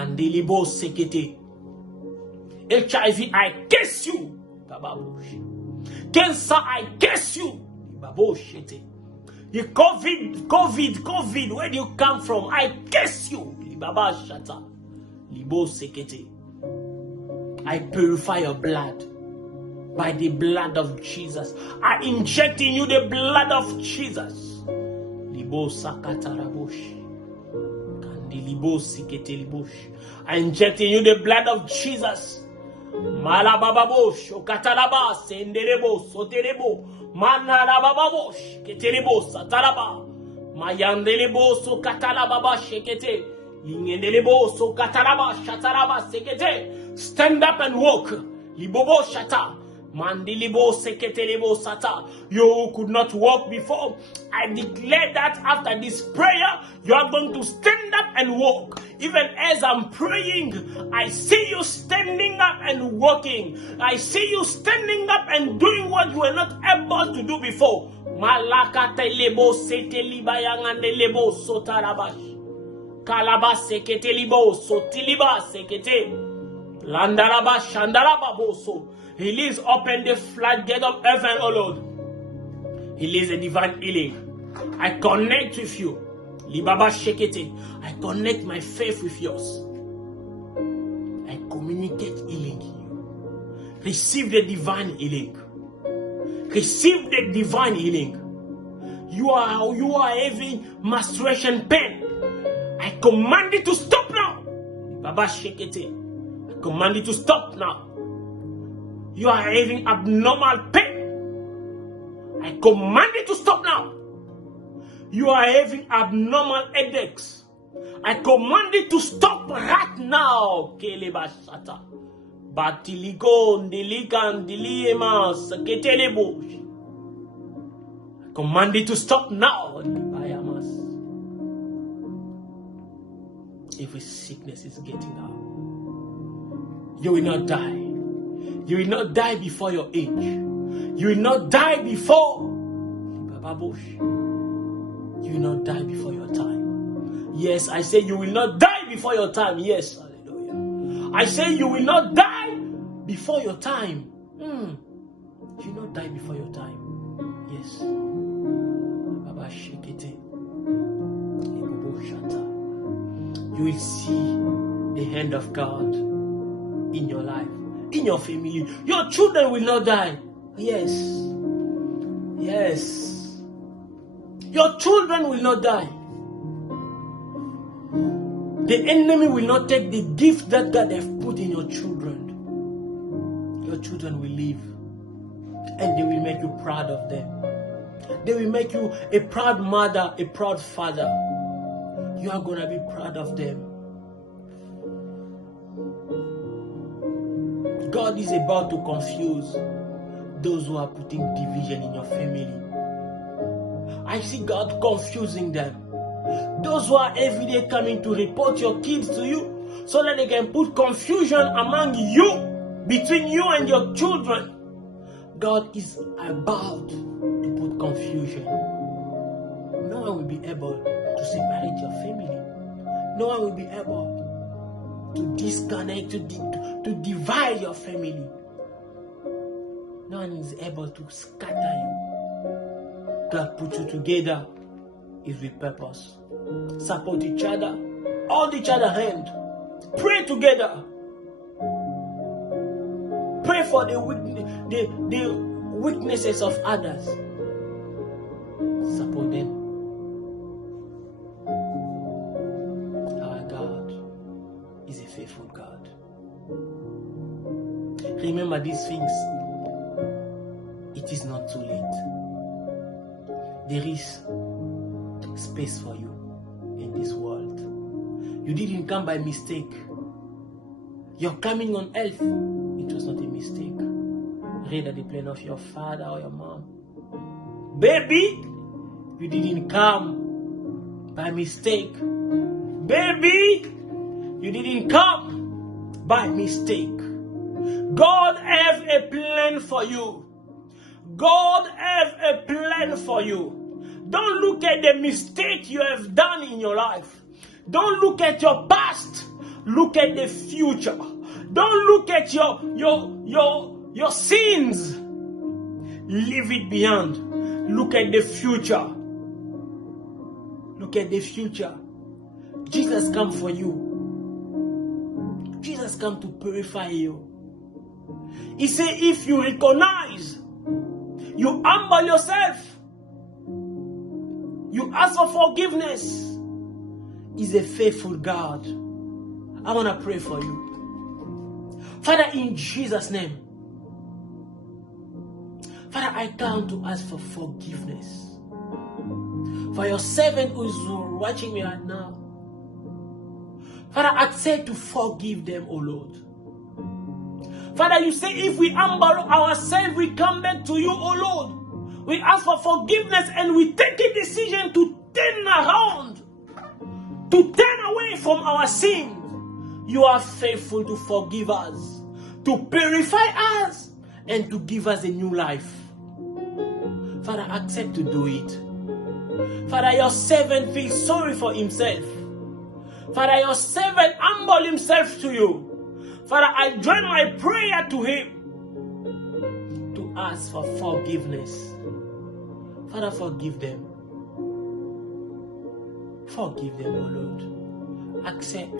Mandilibo sekete. HIV, I curse you. Cancer, I curse you. The COVID, where do you come from? I curse you. I purify your blood by the blood of Jesus. I inject in you the blood of Jesus. I inject in you the blood of Jesus. Malabababosh, Okataraba, Senderebo, Soterebo, Manarababosh, Keterebo, Sataraba, Mayandelebo, Sokatalababa, Shekete, Ingendelebo, Sokataraba, Shataraba, Sekete. Stand up and walk. Libobo Shata. Mandilibo Seketelebo Sata. You could not walk before. I declare that after this prayer, you are going to stand up and walk. Even as I'm praying, I see you standing up and walking. I see you standing up and doing what you were not able to do before. Malakatelebo setelibayangandelebo sotarabash. Kalaba seketelibo sotiliba sekete. Landaraba shandaraba boso. Release open the floodgate of heaven, oh Lord. Release a divine healing. I connect with you. Libaba shekete. I connect my faith with yours. I communicate healing in you. Receive the divine healing. Receive the divine healing. You are having menstruation pain. I command it to stop now. Baba shekete. I command it to stop now. You are having abnormal pain. I command it to stop now. You are having abnormal headaches. I command it to stop right now. Kelebashata. Batiligo, Ndilikan, Diliemas, Ketelebo. I command it to stop now. Every sickness is getting out. You will not die. You will not die before your age. You will not die before. You will not die before your time. Yes, I say you will not die before your time. Yes, hallelujah. I say you will not die before your time. You will not die before your time. Yes. Baba Shekete. You will see the hand of God in your life. In your family, your children will not die. Yes. Yes. Your children will not die. The enemy will not take the gift that God has put in your children. Your children will live. And they will make you proud of them. They will make you a proud mother, a proud father. You are going to be proud of them. God is about to confuse those who are putting division in your family. I see God confusing them. Those who are every day coming to report your kids to you so that they can put confusion among you, between you and your children. God is about to put confusion. No one will be able to separate your family. No one will be able to disconnect, to divide your family. No one is able to scatter you. God put you together is with purpose. Support each other. Hold each other hand. Pray together. Pray for the weaknesses of others. Support them. Faithful God. Remember these things. It is not too late. There is space for you in this world. You didn't come by mistake. Your coming on earth, it was not a mistake. Rather the plan of your father or your mom. Baby, you didn't come by mistake. Baby, you didn't come by mistake. God has a plan for you. God has a plan for you. Don't look at the mistake you have done in your life. Don't look at your past. look at the future. Don't look at your sins. Leave it behind. Look at the future. Look at the future. Jesus come for you. Jesus come to purify you. He said, if you recognize, you humble yourself, you ask for forgiveness, He's a faithful God. I want to pray for you. Father, in Jesus' name, Father, I come to ask for forgiveness for your servant who is watching me right now. Father, I say to forgive them, O Lord. Father, you say if we humble ourselves, we come back to you, O Lord. We ask for forgiveness and we take a decision to turn around, to turn away from our sin. You are faithful to forgive us, to purify us, and to give us a new life. Father, accept to do it. Father, your servant feels sorry for himself. Father, your servant humble himself to you. Father, I join my prayer to him to ask for forgiveness. Father, forgive them. Forgive them, O Lord. Accept